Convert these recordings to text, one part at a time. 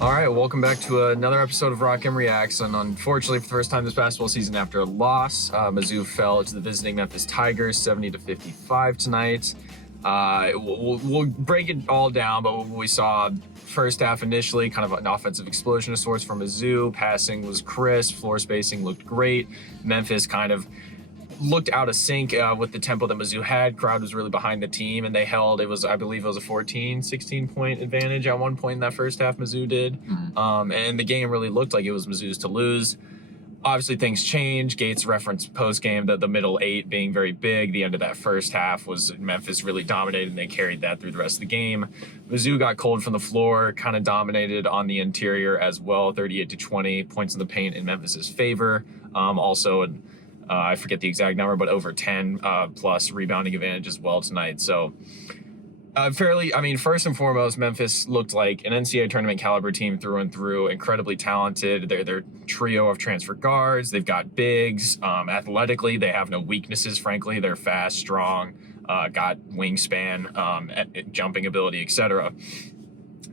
All right, welcome back to another episode of Rock M Reacts. And unfortunately, for the first time this basketball season, after a loss, Mizzou fell to the visiting Memphis Tigers, 70-55 tonight. We'll break it all down, but we saw first half initially, kind of an offensive explosion of sorts from Mizzou. Passing was crisp, floor spacing looked great. Memphis kind of looked out of sync with the tempo that Mizzou had. Crowd was really behind the team, and they held, I believe it was a 16 point advantage at one point in that first half, Mizzou did. And the game really looked like it was Mizzou's to lose. Obviously, things change. Gates referenced post-game the middle eight being very big. The end of that first half was Memphis really dominated, and they carried that through the rest of the game. Mizzou got cold from the floor, kind of dominated on the interior as well, 38-20, points in the paint in Memphis's favor. I forget the exact number, but over 10 plus rebounding advantage as well tonight. So first and foremost, Memphis looked like an NCAA tournament caliber team through and through, incredibly talented. They're trio of transfer guards. They've got bigs. Athletically, they have no weaknesses, frankly. They're fast, strong, got wingspan, jumping ability, etc.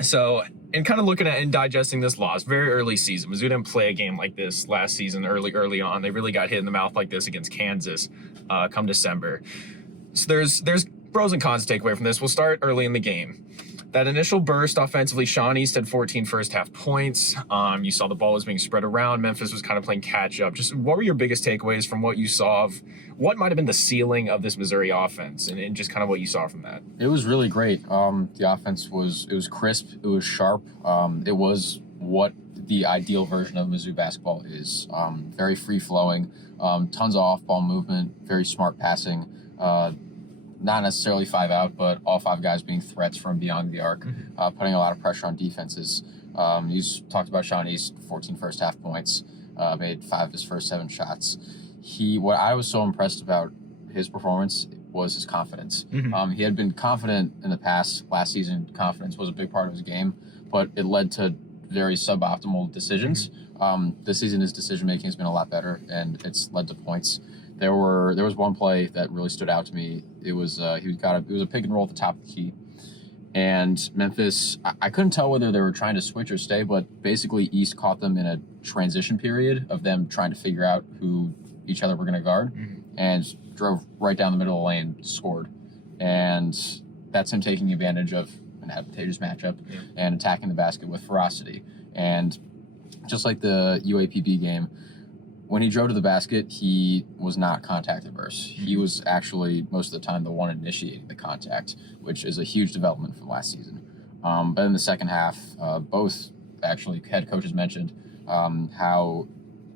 So, and kind of looking at and digesting this loss, very early season. Mizzou didn't play a game like this last season early on. They really got hit in the mouth like this against Kansas come December. So there's pros and cons to take away from this. We'll start early in the game. That initial burst offensively, Sean East had 14 first half points. You saw the ball was being spread around. Memphis was kind of playing catch up. Just what were your biggest takeaways from what you saw of what might have been the ceiling of this Missouri offense and just kind of what you saw from that? It was really great. The offense was crisp. It was sharp. It was what the ideal version of Mizzou basketball is. Very free flowing, tons of off ball movement, very smart passing. Not necessarily 5 out, but all 5 guys being threats from beyond the arc, putting a lot of pressure on defenses. You talked about Sean East, 14 first half points, made 5 of his first 7 shots. What I was so impressed about his performance was his confidence. He had been confident in the past. Last season, confidence was a big part of his game, but it led to very suboptimal decisions. This season, his decision making has been a lot better, and it's led to points. There was one play that really stood out to me. It was a pick and roll at the top of the key, and Memphis, I couldn't tell whether they were trying to switch or stay, but basically East caught them in a transition period of them trying to figure out who each other were going to guard, and drove right down the middle of the lane, scored, and that's him taking advantage of an advantageous matchup and attacking the basket with ferocity. And just like the UAPB game, when he drove to the basket, he was not contact averse. He was actually, most of the time, the one initiating the contact, which is a huge development from last season. But in the second half, both actually head coaches mentioned how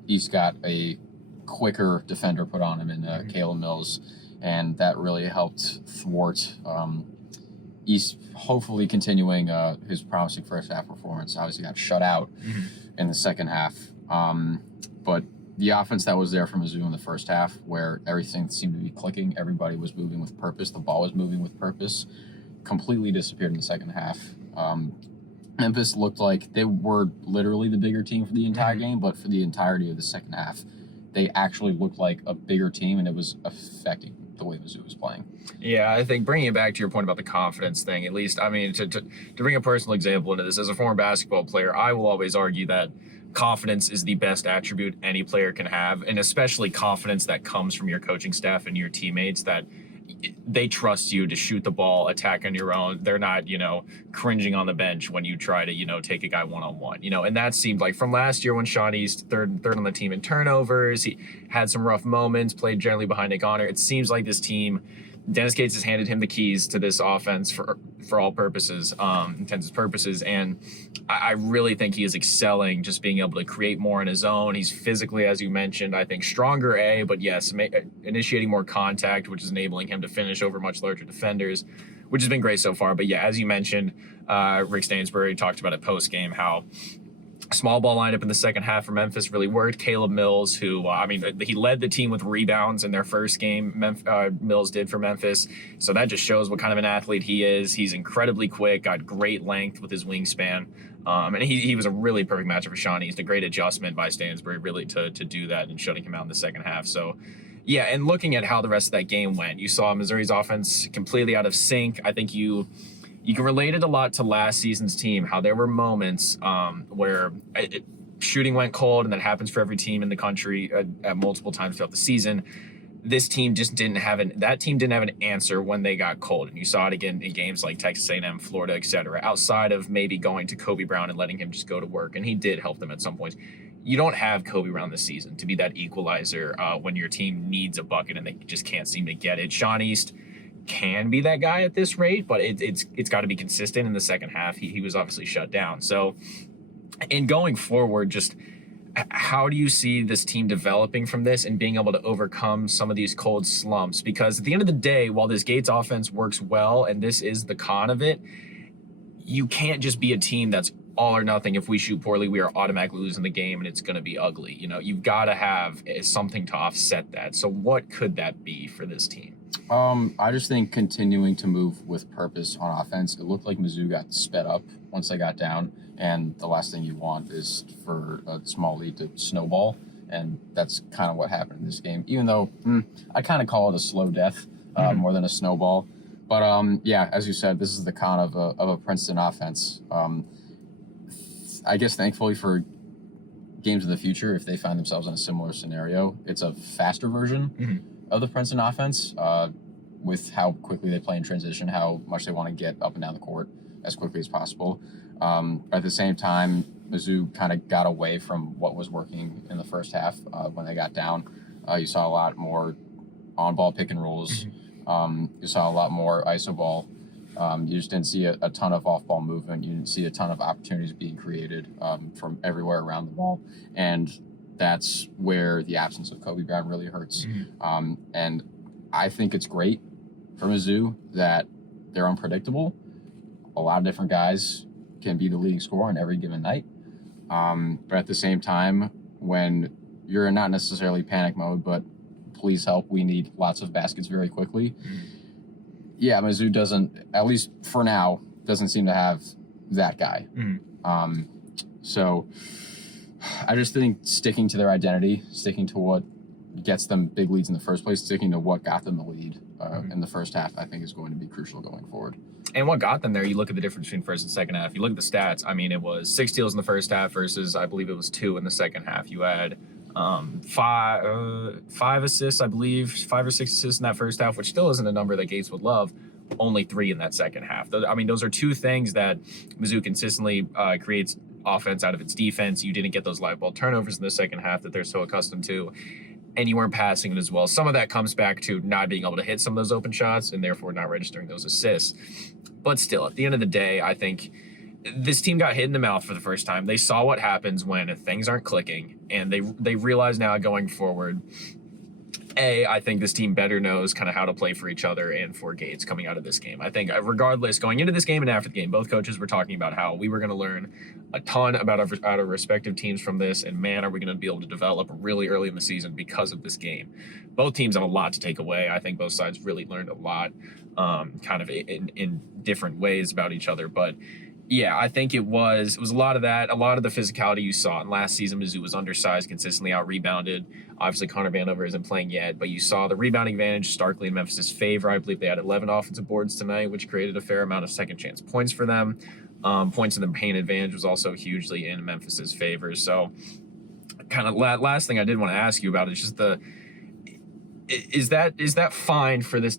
East got a quicker defender put on him in Gillam Mills, and that really helped thwart East hopefully continuing his promising first half performance. Obviously got shut out in the second half. But the offense that was there from Mizzou in the first half, where everything seemed to be clicking, everybody was moving with purpose, the ball was moving with purpose, completely disappeared in the second half. Memphis looked like they were literally the bigger team for the entire game, but for the entirety of the second half, they actually looked like a bigger team, and it was affecting the way Mizzou was playing. Yeah, I think bringing it back to your point about the confidence thing, at least, to bring a personal example into this, as a former basketball player, I will always argue that confidence is the best attribute any player can have, and especially confidence that comes from your coaching staff and your teammates, that they trust you to shoot the ball, attack on your own. They're not, cringing on the bench when you try to, take a guy one-on-one, and that seemed like from last year when Sean East, third on the team in turnovers, he had some rough moments, played generally behind Nick Honor. It seems like this team, Dennis Gates has handed him the keys to this offense for all purposes, intents and purposes, and I really think he is excelling, just being able to create more on his own. He's physically, as you mentioned, I think stronger, but yes, initiating more contact, which is enabling him to finish over much larger defenders, which has been great so far. But yeah, as you mentioned, Rick Stansbury talked about it post-game, how small ball lineup in the second half for Memphis really worked. Caleb Mills, who, he led the team with rebounds in their first game, Mills did for Memphis. So that just shows what kind of an athlete he is. He's incredibly quick, got great length with his wingspan. And he was a really perfect matchup for Sean East. A great adjustment by Stansbury, really, to do that and shutting him out in the second half. So, yeah, and looking at how the rest of that game went, you saw Missouri's offense completely out of sync. I think you you can relate it a lot to last season's team, how there were moments where shooting went cold, and that happens for every team in the country at multiple times throughout the season. This team just didn't have an answer when they got cold, and you saw it again in games like Texas A&M, Florida, etc. Outside of maybe going to Kobe Brown and letting him just go to work, and he did help them at some points. You don't have Kobe Brown this season to be that equalizer when your team needs a bucket and they just can't seem to get it. Sean East can be that guy at this rate, but it's got to be consistent. In the second half, he was obviously shut down. So, in going forward, just how do you see this team developing from this and being able to overcome some of these cold slumps? Because at the end of the day, while this Gates offense works well, and this is the con of it, you can't just be a team that's all or nothing. If we shoot poorly, we are automatically losing the game and it's going to be ugly. You've got to have something to offset that. So what could that be for this team? I just think continuing to move with purpose on offense. It looked like Mizzou got sped up once they got down, and the last thing you want is for a small lead to snowball, and that's kind of what happened in this game. Even though I kind of call it a slow death more than a snowball, but yeah, as you said, this is the con of a Princeton offense. I guess thankfully for games in the future, if they find themselves in a similar scenario, it's a faster version of the Princeton offense, with how quickly they play in transition, how much they want to get up and down the court as quickly as possible. But at the same time, Mizzou kind of got away from what was working in the first half when they got down. You saw a lot more on-ball pick and rolls. You saw a lot more iso ball. You just didn't see a ton of off-ball movement. You didn't see a ton of opportunities being created from everywhere around the ball. And that's where the absence of Kobe Brown really hurts. And I think it's great for Mizzou that they're unpredictable. A lot of different guys can be the leading scorer on every given night. But at the same time, when you're in not necessarily panic mode, but please help, we need lots of baskets very quickly. Yeah, Mizzou doesn't, at least for now, doesn't seem to have that guy. So I just think sticking to their identity, sticking to what gets them big leads in the first place, sticking to what got them the lead in the first half, I think is going to be crucial going forward. And what got them there, you look at the difference between first and second half. You look at the stats. I mean, it was 6 steals in the first half versus, I believe it was 2 in the second half. You had five assists, I believe, 5 or 6 assists in that first half, which still isn't a number that Gates would love. Only 3 in that second half. I mean, those are two things that Mizzou consistently creates offense out of its defense. You didn't get those live ball turnovers in the second half that they're so accustomed to, and you weren't passing it as well. Some of that comes back to not being able to hit some of those open shots and therefore not registering those assists. But still, at the end of the day, I think this team got hit in the mouth for the first time. They saw what happens when things aren't clicking, and they realize now going forward, I think this team better knows kind of how to play for each other and for Gates coming out of this game. I think regardless, going into this game and after the game, both coaches were talking about how we were going to learn a ton about our respective teams from this, and man, are we going to be able to develop really early in the season because of this game. Both teams have a lot to take away. I think both sides really learned a lot kind of in different ways about each other, but yeah, I think it was a lot of that, a lot of the physicality you saw. And last season, Mizzou was undersized, consistently out-rebounded. Obviously, Connor Vandover isn't playing yet, but you saw the rebounding advantage starkly in Memphis' favor. I believe they had 11 offensive boards tonight, which created a fair amount of second-chance points for them. Points in the paint advantage was also hugely in Memphis' favor. So kind of last thing I did want to ask you about is just is that fine for Dennis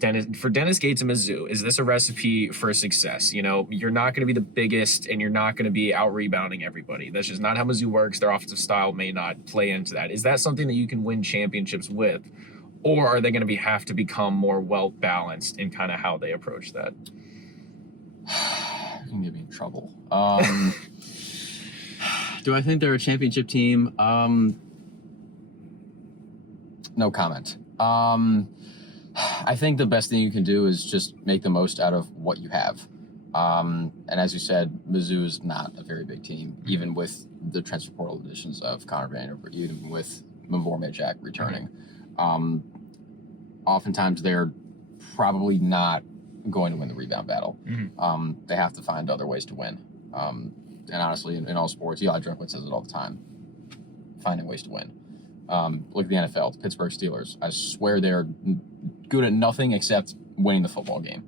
Gates and Mizzou? Is this a recipe for success? You're not going to be the biggest, and you're not going to be out rebounding everybody. That's just not how Mizzou works. Their offensive style may not play into that. Is that something that you can win championships with, or are they going to have to become more well balanced in kind of how they approach that? You can get me in trouble. Do I think they're a championship team? No comment. I think the best thing you can do is just make the most out of what you have. And as you said, Mizzou is not a very big team, even with the transfer portal additions of Connor Vandover, even with Mavor Majak returning. Oftentimes they're probably not going to win the rebound battle. They have to find other ways to win. And honestly, in all sports, Eli Drinkwitz says it all the time, finding ways to win. Look at the NFL, the Pittsburgh Steelers. I swear they're good at nothing except winning the football game.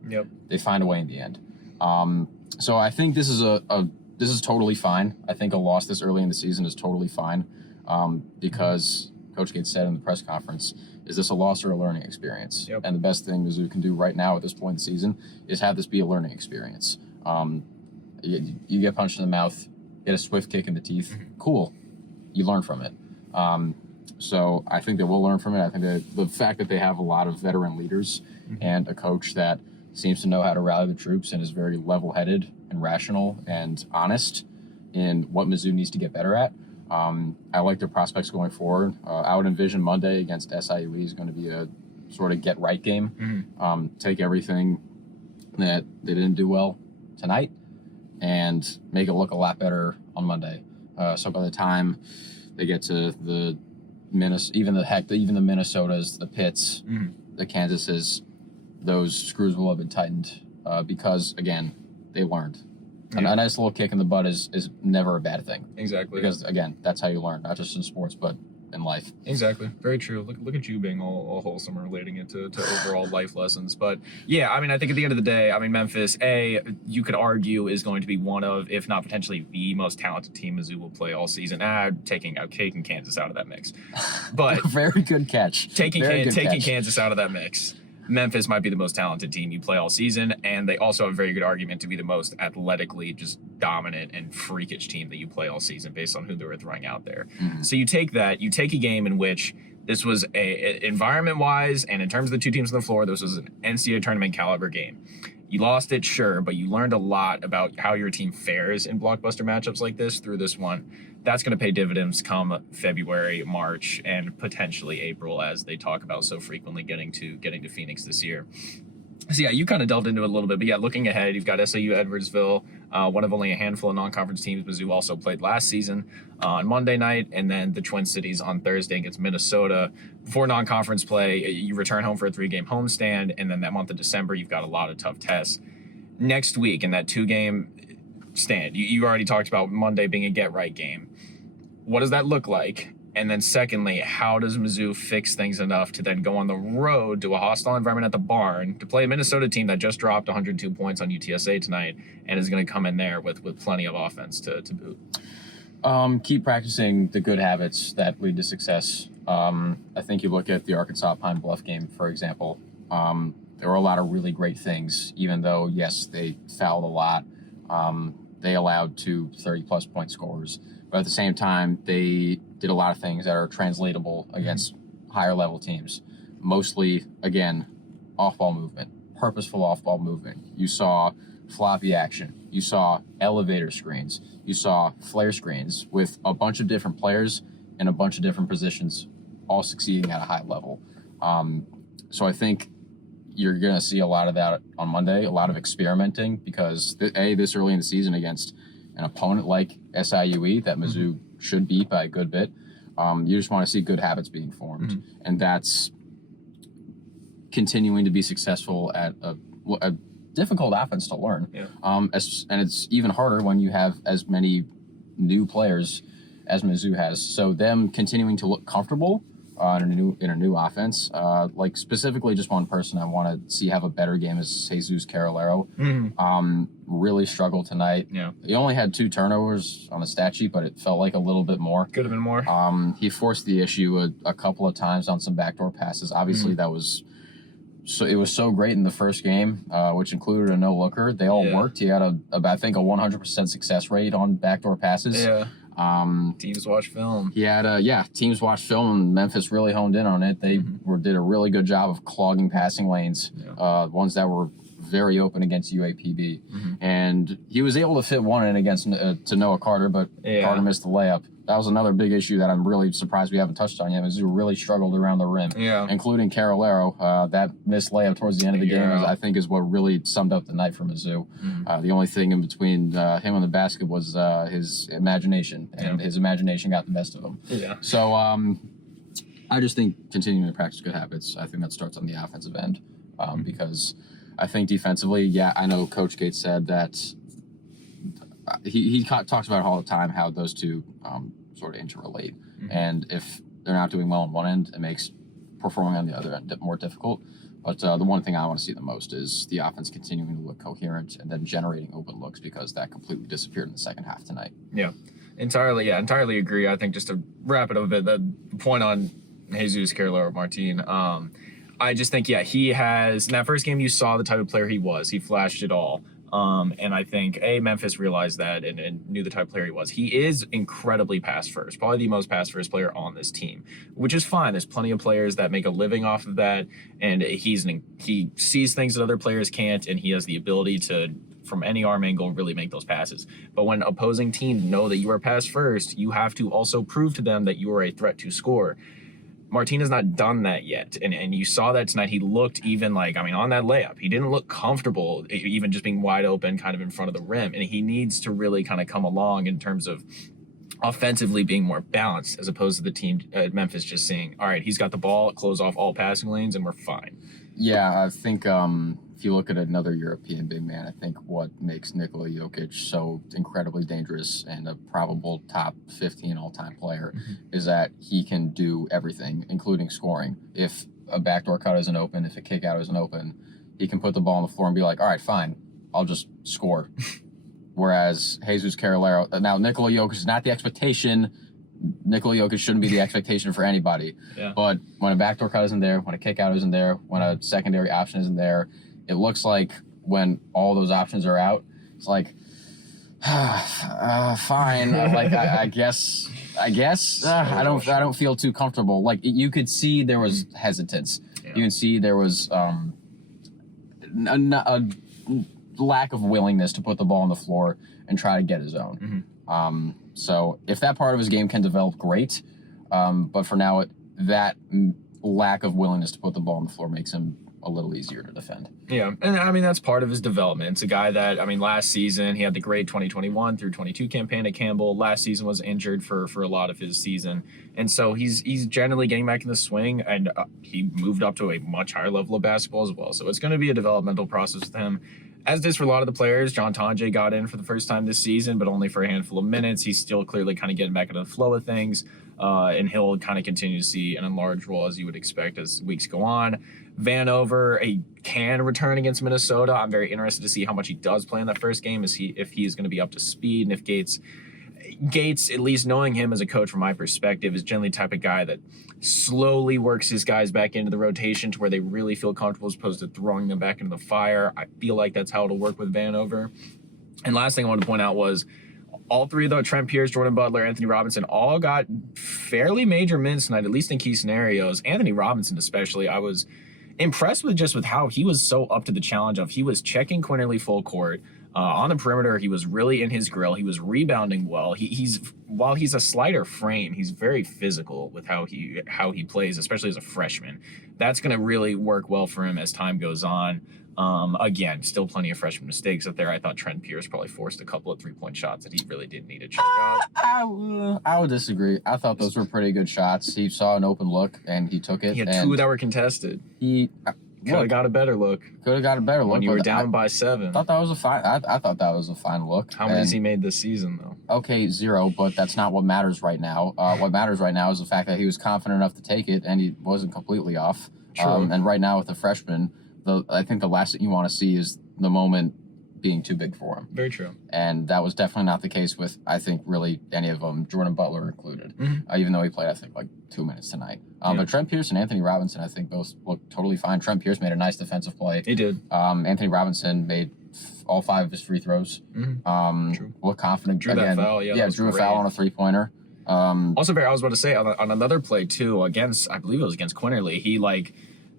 They find a way in the end. So I think this is this is totally fine. I think a loss this early in the season is totally fine, because Coach Gates said in the press conference, is this a loss or a learning experience? Yep. And the best thing Mizzou can do right now at this point in the season is have this be a learning experience. You get punched in the mouth, get a swift kick in the teeth. Cool. You learn from it. So I think that we'll learn from it. I think that the fact that they have a lot of veteran leaders and a coach that seems to know how to rally the troops and is very level-headed and rational and honest in what Mizzou needs to get better at. I like their prospects going forward. I would envision Monday against SIUE is going to be a sort of get-right game. Take everything that they didn't do well tonight and make it look a lot better on Monday. So by the time they get to the even the Minnesotas, the Pitts, the Kansases, those screws will have been tightened because, again, they learned. And a nice little kick in the butt is never a bad thing. Exactly. Because, again, that's how you learn, not just in sports, but in life. Exactly. Very true. Look at you being all wholesome and relating it to overall life lessons. But yeah, I mean, I think at the end of the day, I mean, Memphis, you could argue is going to be one of, if not potentially the most talented team Mizzou will play all season. Taking Kansas out of that mix. But very good catch. Taking Kansas out of that mix. Memphis might be the most talented team you play all season, and they also have a very good argument to be the most athletically just dominant and freakish team that you play all season based on who they were throwing out there. So you take a game in which this was environment-wise and in terms of the two teams on the floor, this was an NCAA tournament caliber game. You lost it, sure, but you learned a lot about how your team fares in blockbuster matchups like this through this one. That's going to pay dividends come February, March, and potentially April, as they talk about so frequently getting to Phoenix this year. So yeah, you kind of delved into it a little bit, but yeah, looking ahead, you've got SAU Edwardsville, one of only a handful of non-conference teams Mizzou also played last season on Monday night, and then the Twin Cities on Thursday against Minnesota. Before non-conference play, you return home for a 3-game homestand, and then that month of December, you've got a lot of tough tests. Next week in that 2-game stand, you already talked about Monday being a get-right game. What does that look like? And then secondly, how does Mizzou fix things enough to then go on the road to a hostile environment at the Barn to play a Minnesota team that just dropped 102 points on UTSA tonight and is going to come in there with plenty of offense to boot? Keep practicing the good habits that lead to success. I think you look at the Arkansas Pine Bluff game, for example. There were a lot of really great things, even though, yes, they fouled a lot. They allowed 2 30-plus point scorers. But at the same time, they did a lot of things that are translatable against higher level teams. Mostly, again, off-ball movement, purposeful off-ball movement. You saw floppy action. You saw elevator screens. You saw flare screens with a bunch of different players in a bunch of different positions, all succeeding at a high level. So I think you're going to see a lot of that on Monday, a lot of experimenting, because this early in the season against an opponent like SIUE that Mizzou should beat by a good bit, you just want to see good habits being formed. And that's continuing to be successful at a difficult offense to learn. And it's even harder when you have as many new players as Mizzou has. So them continuing to look comfortable in a new offense, like specifically just one person I want to see have a better game is Jesus Carolero. Really struggled tonight. He only had 2 turnovers on the stat sheet, but it felt like a little bit more. Could have been more. He forced the issue a couple of times on some backdoor passes. Obviously, that was so it was so great in the first game, which included a no-looker. They all worked. He had I think a 100% success rate on backdoor passes. Teams watch film. He had teams watch film, and Memphis really honed in on it. They did a really good job of clogging passing lanes, ones that were very open against UAPB. And he was able to fit one in against to Noah Carter, but Carter missed the layup. That was another big issue that I'm really surprised we haven't touched on yet. Mizzou really struggled around the rim, including Carolero. That missed layup towards the end of the game, I think, is what really summed up the night for Mizzou. The only thing in between him and the basket was his imagination, and his imagination got the best of him. So I just think continuing to practice good habits, I think that starts on the offensive end, because I think defensively, I know Coach Gates said that he talks about it all the time, how those two sort of interrelate. And if they're not doing well on one end, it makes performing on the other end more difficult. But the one thing I want to see the most is the offense continuing to look coherent and then generating open looks, because that completely disappeared in the second half tonight. Yeah, entirely agree. I think just to wrap it up a bit, the point on Jesus Carrera-Martin, I just think, he has, in that first game, you saw the type of player he was. He flashed it all. And I think, Memphis realized that and knew the type of player he was. He is incredibly pass first, probably the most pass first player on this team, which is fine. There's plenty of players that make a living off of that, and he sees things that other players can't, and he has the ability to, from any arm angle, really make those passes. But when opposing teams know that you are pass first, you have to also prove to them that you are a threat to score. Martin has not done that yet, and you saw that tonight. He looked even on that layup, he didn't look comfortable, even just being wide open kind of in front of the rim, and he needs to really kind of come along in terms of offensively being more balanced, as opposed to the team at Memphis just saying, all right, he's got the ball, close off all passing lanes, and we're fine. Yeah, I think if you look at another European big man, I think what makes Nikola Jokic so incredibly dangerous and a probable top 15 all-time player is that he can do everything, including scoring. If a backdoor cut isn't open, if a kick out isn't open, he can put the ball on the floor and be like, all right, fine, I'll just score. Whereas Jesus Carrera, now Nikola Jokic is not the expectation. Nikola Jokic shouldn't be the expectation for anybody. Yeah. But when a backdoor cut isn't there, when a kick out isn't there, when a secondary option isn't there, it looks like when all those options are out, it's like, fine. I guess. I don't feel too comfortable. Like, you could see there was hesitance. Yeah. You can see there was a lack of willingness to put the ball on the floor and try to get his own. So if that part of his game can develop, great. But for now, that lack of willingness to put the ball on the floor makes him a little easier to defend. Yeah, and that's part of his development. It's a guy that, last season he had the great 2021 through 22 campaign at Campbell. Last season was injured for a lot of his season, and so he's generally getting back in the swing, and he moved up to a much higher level of basketball as well. So it's going to be a developmental process with him. As it is for a lot of the players. John Tonje got in for the first time this season, but only for a handful of minutes. He's still clearly kind of getting back into the flow of things, and he'll kind of continue to see an enlarged role, as you would expect, as weeks go on. Vanover, he can return against Minnesota. I'm very interested to see how much he does play in that first game, if he's going to be up to speed, and if Gates, at least knowing him as a coach from my perspective, is generally the type of guy that slowly works his guys back into the rotation to where they really feel comfortable, as opposed to throwing them back into the fire. I feel like that's how it'll work with Vanover. And last thing I wanted to point out was all three, though, Trent Pierce, Jordan Butler, Anthony Robinson, all got fairly major minutes tonight, at least in key scenarios. Anthony Robinson especially, I was impressed with how he was so up to the challenge of, he was checking Quinterly full court. On the perimeter, he was really in his grill. He was rebounding well. While he's a slighter frame, he's very physical with how he plays, especially as a freshman. That's going to really work well for him as time goes on. Again, still plenty of freshman mistakes up there. I thought Trent Pierce probably forced a couple of 3-point shots that he really didn't need to check out. I would disagree. I thought those were pretty good shots. He saw an open look and he took it. He had two that were contested. He could have got a better look. When you were down by 7. I thought that was a fine. I thought that was a fine look. How many has he made this season, though? Okay, 0, but that's not what matters right now. What matters right now is the fact that he was confident enough to take it, and he wasn't completely off. True. And right now with the freshman, I think the last thing you want to see is the moment being too big for him. Very true. And that was definitely not the case with, I think, really any of them, Jordan Butler included, even though he played, I think, like 2 minutes tonight. But Trent Pierce and Anthony Robinson, I think, both looked totally fine. Trent Pierce made a nice defensive play. He did. Anthony Robinson made all 5 of his free throws. True. Looked confident. Drew that foul. Yeah, drew a foul on a 3-pointer. Also, I was about to say, on another play, too, I believe it was against Quinterly, he,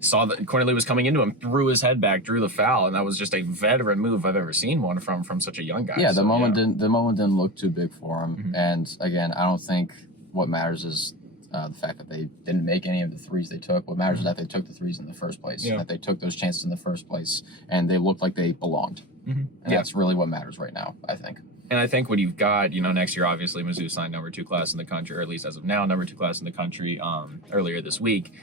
saw that Quinterly was coming into him, threw his head back, drew the foul, and that was just a veteran move I've ever seen one from such a young guy. Yeah, the moment didn't look too big for him. And again, I don't think what matters is the fact that they didn't make any of the threes they took. What matters is that they took the threes in the first place, that they took those chances in the first place, and they looked like they belonged. And that's really what matters right now, I think. And I think what you've got, next year, obviously, Mizzou signed number 2 class in the country, or at least as of now, number 2 class in the country earlier this week.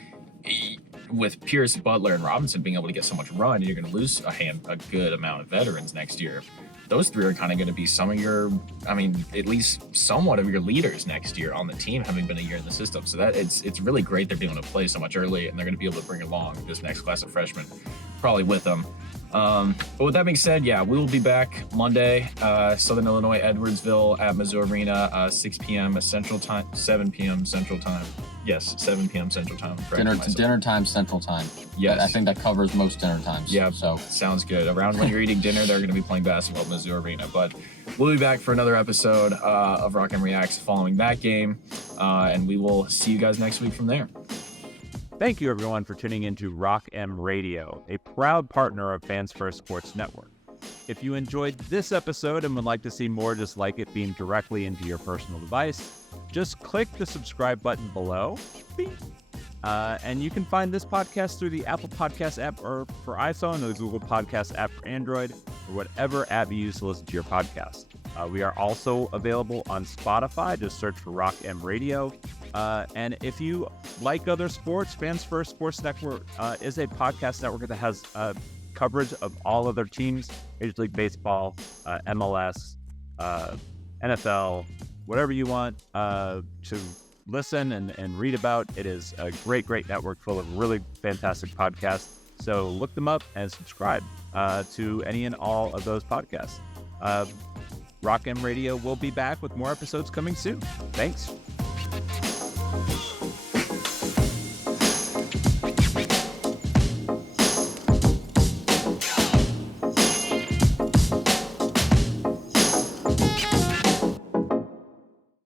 With Pierce, Butler, and Robinson being able to get so much run, you're going to lose a good amount of veterans next year. those three are kind of going to be some of your, I mean, at least somewhat of your leaders next year on the team, having been a year in the system. So that it's really great they're being able to play so much early, and they're going to be able to bring along this next class of freshmen, probably with them. But with that being said, yeah, we will be back Monday, Southern Illinois, Edwardsville at Mizzou Arena, 6 p.m. Central Time, 7 p.m. Central Time. Yes, 7 p.m. Central Time. Dinner time Central Time. Yes. I think that covers most dinner times. Yeah, so sounds good. Around when you're eating dinner, they're going to be playing basketball at Mizzou Arena. But we'll be back for another episode of Rock M Reacts following that game, and we will see you guys next week from there. Thank you, everyone, for tuning into Rock M Radio, a proud partner of Fans First Sports Network. If you enjoyed this episode and would like to see more just like it beamed directly into your personal device, just click the subscribe button below. And you can find this podcast through the Apple Podcast app or for iPhone, or the Google Podcast app for Android, or whatever app you use to listen to your podcast. We are also available on Spotify. Just search for Rock M Radio. And if you like other sports, Fans First Sports Network is a podcast network that has coverage of all other teams, Major League Baseball, MLS, NFL, whatever you want to listen and read about. It is a great network full of really fantastic podcasts. So look them up and subscribe to any and all of those podcasts. Rock M Radio will be back with more episodes coming soon. Thanks.